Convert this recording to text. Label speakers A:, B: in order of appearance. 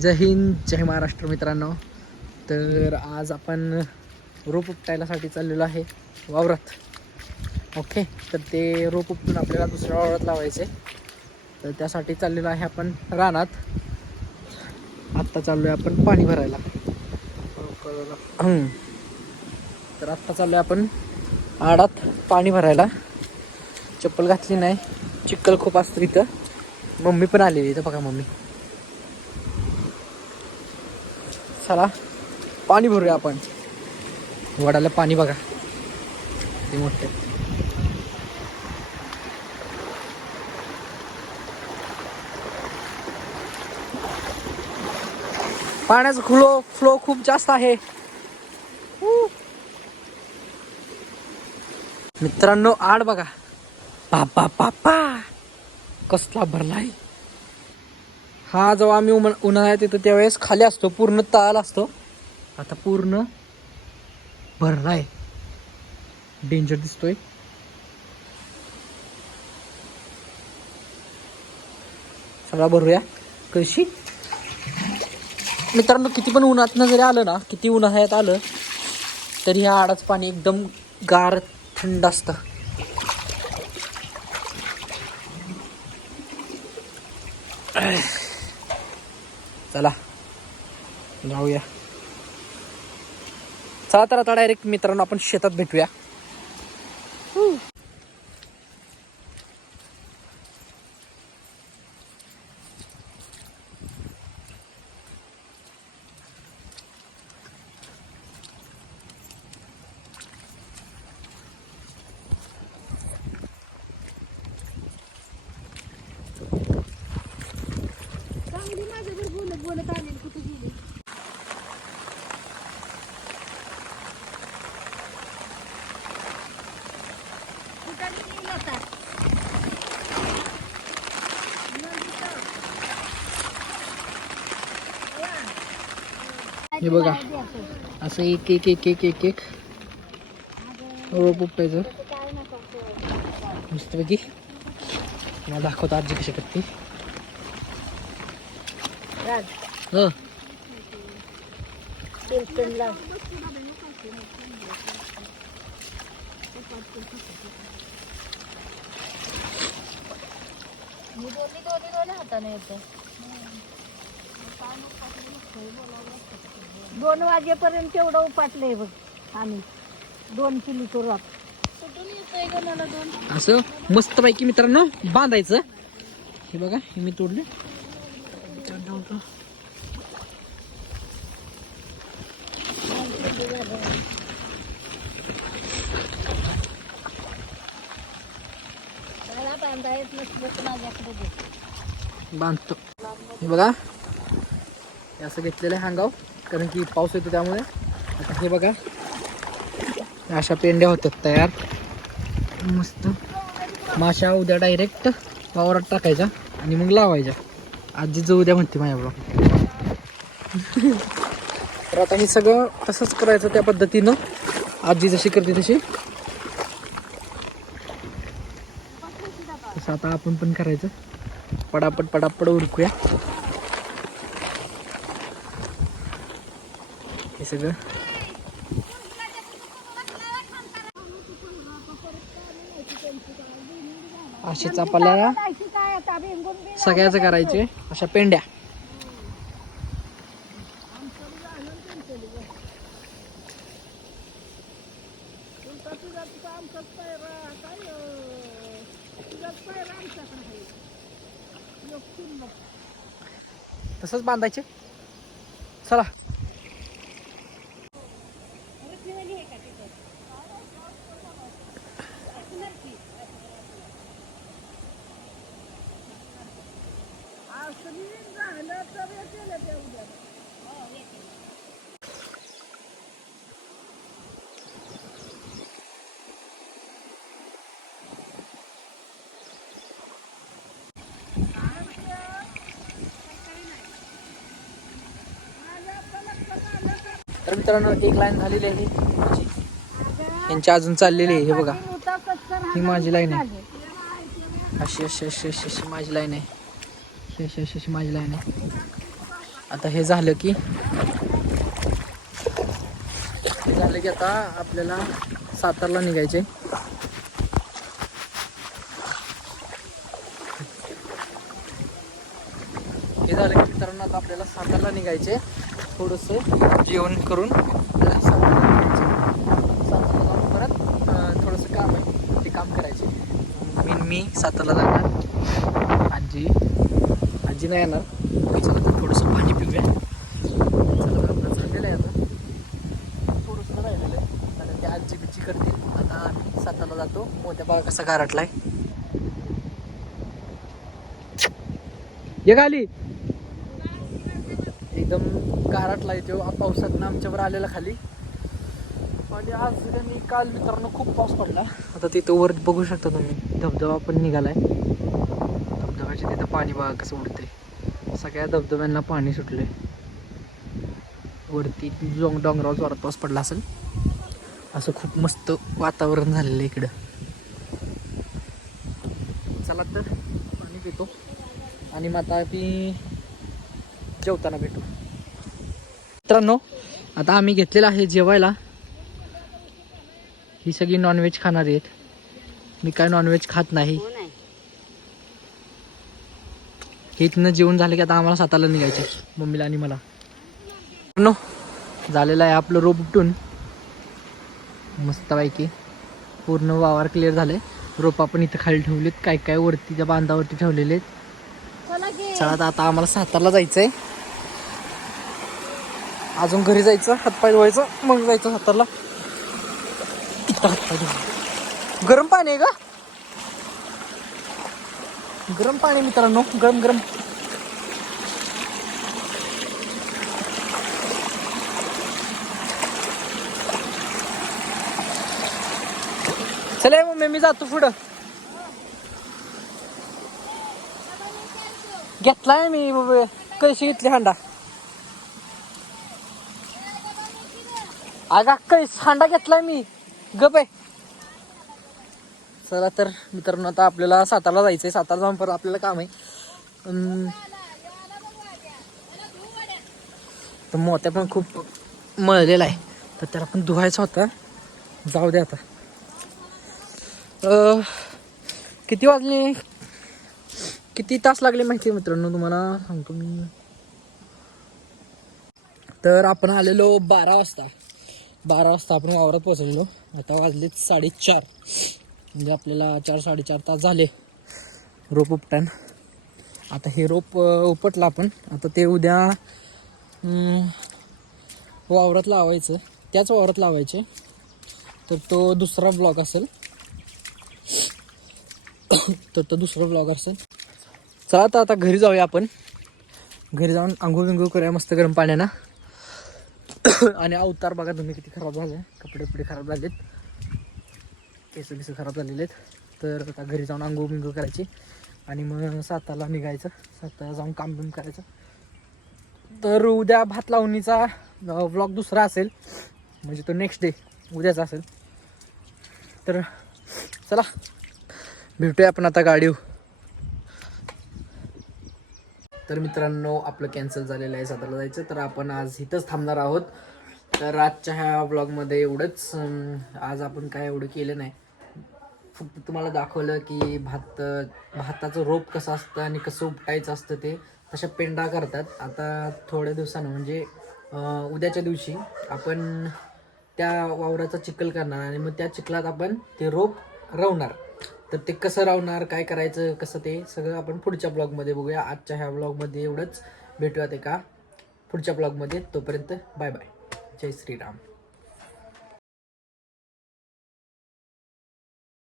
A: जय हिंद जय महाराष्ट्र मित्रांनो. तर आज आपण रोप उपटायलासाठी चाललेलो आहे वावरात. ओके तर ते रोप उपटून आपल्याला दुसऱ्या वावरात लावायचे. तर त्यासाठी चाललेलो आहे आपण रानात. आत्ता चाललो आहे आपण पाणी भरायला. तर आत्ता चाललो आहे आपण आडात पाणी भरायला. चप्पल घातली नाही. चिखल खूप असतो इथं. मम्मी पण आलेली इथं. बघा मम्मी. चला पाणी भरूया आपण. वडाला पाणी बघा. ते मोठे. पाण्याचा फ्लो फ्लो खूप जास्त आहे. मित्रांनो आड बघा. बापा बापा कसला भरलाय. हा जेव्हा आम्ही उम उन्हाळ्यात येतो त्यावेळेस खाली असतो पूर्ण तळाला असतो. आता पूर्ण भरलाय. डेंजर दिसतोय. सगळा भरूया. कशी मित्रांनो किती पण उन्हातनं जरी आलं ना किती उन्हाळ्यात आलं तरी ह्या आडाचं पाणी एकदम गार थंड असतं. चला. जाऊया. चला तर आता डायरेक्ट मित्रांनो आपण शेतात भेटूया.
B: बोलत आली कुठे गेली? कुठं गेली लता?
A: हे बघा. असं एक एक एक एक एक एक. रोप उपटायचं
B: नको असं.
A: मस्तपैकी मला दाखवतो आजी कशी करते. हं.
B: तेल पण लाव. मी दोन्ही दोन्ही दोन्ही हाताने येतो. दोन वाजेपर्यंत एवढं उपाटलंय बघ आम्ही दोन किलो रात कुठून येतोय ग मला दोन?
A: असं? मस्तपैकी मित्रांनो बांधायचं. हे बघा हे मी तोडले.
B: बांधा येत नसलं तर माझ्याकडे दे
A: बांधतो. हे बघा. हे असं घेतलेलं आहे हांगाव. कारण की पाऊस येतो त्यामुळे. आता हे बघा. अशा पेंड्या होतात तयार. मस्त. माशा उद्या डायरेक्ट वावरात टाकायच्या आणि मग लावायच्या. आजी जो उद्या म्हणते माझ्याबरोबर तर आता हे सगळं तसंच करायचं त्या पद्धतीनं. आजी जशी करते तशी. तसं आता आपण पण करायचं. पडापड पडापड उरकूया. हे सगळं. अशीच आपल्याला
B: काय आता भेंगून बी
A: सगळ्याचं करायचे. अशा पेंड्या. तसंच बांधायचे चला तर तर मित्रांनो एक लाईन झालेली आहे माझी. यांची अजून चाललेली आहे हे बघा. ही माझी लाईन आहे. अशी अशी अशी अशी अशी माझी लाईन आहे. अशी अशी अशी अशी माझी लाईन आहे. आता हे झालं की हे झालं की आता आपल्याला सातारला निघायचे हे झालं की मित्रांनो आता आपल्याला सातारला निघायचे थोडंसं. जेवण करून? आपल्याला सातारला निघायचे. जाऊन परत थोडंसं काम आहे. ते काम करायचे. मी मी सातारला जाणार. आजी आजी नाही येणार. चला तर थोडंसं पाणी पिऊया. चला तर आपलं झालेलं आहे आता. थोडंसं राहिलेलं आहे. कारण ते आजी बिजी करतील आता आम्ही सातारला जातो. मोठ्या बागा कसा गारटलाय ये खाली एकदम गारटलाय येतो पावसातनं आमच्यावर आलेला खाली. आणि आज त्यांनी काल मित्रांनो खूप पाऊस पडला. आता तिथं वर बघू शकता तुम्ही धबधबा पण निघालाय. धबधब्याचे तिथं पाणी बघा कसं उडते सगळ्या धबधब्यांना पाणी सुटले वरती जोंग डोंगरावर जोरात पाऊस पडला असेल. असं खूप मस्त वातावरण झालेलं आहे इकडं. चला तर पाणी पितो. आणि मग आता मी जेवताना भेटू. मित्रांनो आता आम्ही घेतलेलं आहे जेवायला. ही सगळी नॉनव्हेज खाणारी आहेत. मी काय नॉनव्हेज खात नाही. हे इथनं जेवण झालं की आता आम्हाला साताला निघायचे मम्मीला आणि मला. नो झालेलं आहे आपलं रोप उपटून मस्तपैकी पूर्ण वावर क्लिअर झाले रोप आपण इथं खाली ठेवलेत. काय काय वरती त्या बांधावरती ठेवलेले आहेत.
B: चला गे.
A: चला आता आता आम्हाला सातारला जायचंय. अजून घरी जायचं हातपाय धुवायचं मग जायचं हाताला. इतका हातपाय धुवा. गरम पाणी आहे का गरम पाणी मित्रांनो गरम गरम. चला मम्मी मी जातो पुढं. घेतलाय मी बाबा. घेतली हांडा? अगा काही सांडा घेतलाय मी. गप आहे. चला तर मित्रांनो आता आपल्याला सातारला जायचंय. सातारा जाऊन परत आपल्याला काम आहे. तर मोत्या पण खूप मळलेला आहे. तर त्याला पण धुवायचा होता. जाऊ दे आता. किती वाजले? किती तास लागले माहिती आहे मित्रांनो तुम्हाला? सांगतो मी. तर आपण आलेलो बारा वाजता. बारा वाजता आपण वावरात पोचलेलो आता वाजलेत साडेचार. म्हणजे आपल्याला चार साडेचार तास झाले. रोप उपटान आता हे रोप उपटलं आपण. आता ते उद्या वावरात लावायचं. त्याच वावरात लावायचे. तर तो दुसरा ब्लॉग असेल. तर तो दुसरा ब्लॉग असेल. चला तर आता घरी जाऊया आपण. घरी जाऊन आंघोळ बिंघोळ करूया मस्त गरम पाण्यानं. आणि अवतार बघा तुम्ही किती खराब झाले. कपडे बिपडे खराब झालेत. केस बिस खराब झालेले आहेत. तर आता घरी जाऊन आंघोळ बिंगो करायची. आणि मग साताला निघायचं. साताला जाऊन काम बिम करायचं. तर उद्या भात लावणीचा व्लॉग दुसरा असेल. म्हणजे तो नेक्स्ट डे उद्याचा असेल. तर चला भेटूया आपण आता गाडीवर. तर मित्रांनो आपलं कॅन्सल झालेलं आहे सातारला जायचं. तर आपण आज इथंच थांबणार आहोत. तर आजच्या ह्या ब्लॉगमध्ये एवढंच आज आपण काय एवढं केलं नाही. फक्त तुम्हाला दाखवलं की भात भाताचं रोप कसं असतं आणि कसं उपटायचं असतं ते तशा पेंडा करतात. आता थोड्या दिवसानं म्हणजे उद्याच्या दिवशी आपण त्या वावराचा चिखल करणार आणि मग त्या चिखलात आपण ते रोप रवणार. तर ते कसं रावणार काय करायचं कसं ते सगळं आपण पुढच्या ब्लॉगमध्ये बघूया. आजच्या ह्या ब्लॉगमध्ये एवढंच. भेटूयात एका पुढच्या ब्लॉगमध्ये. तोपर्यंत बाय बाय. जय श्रीराम.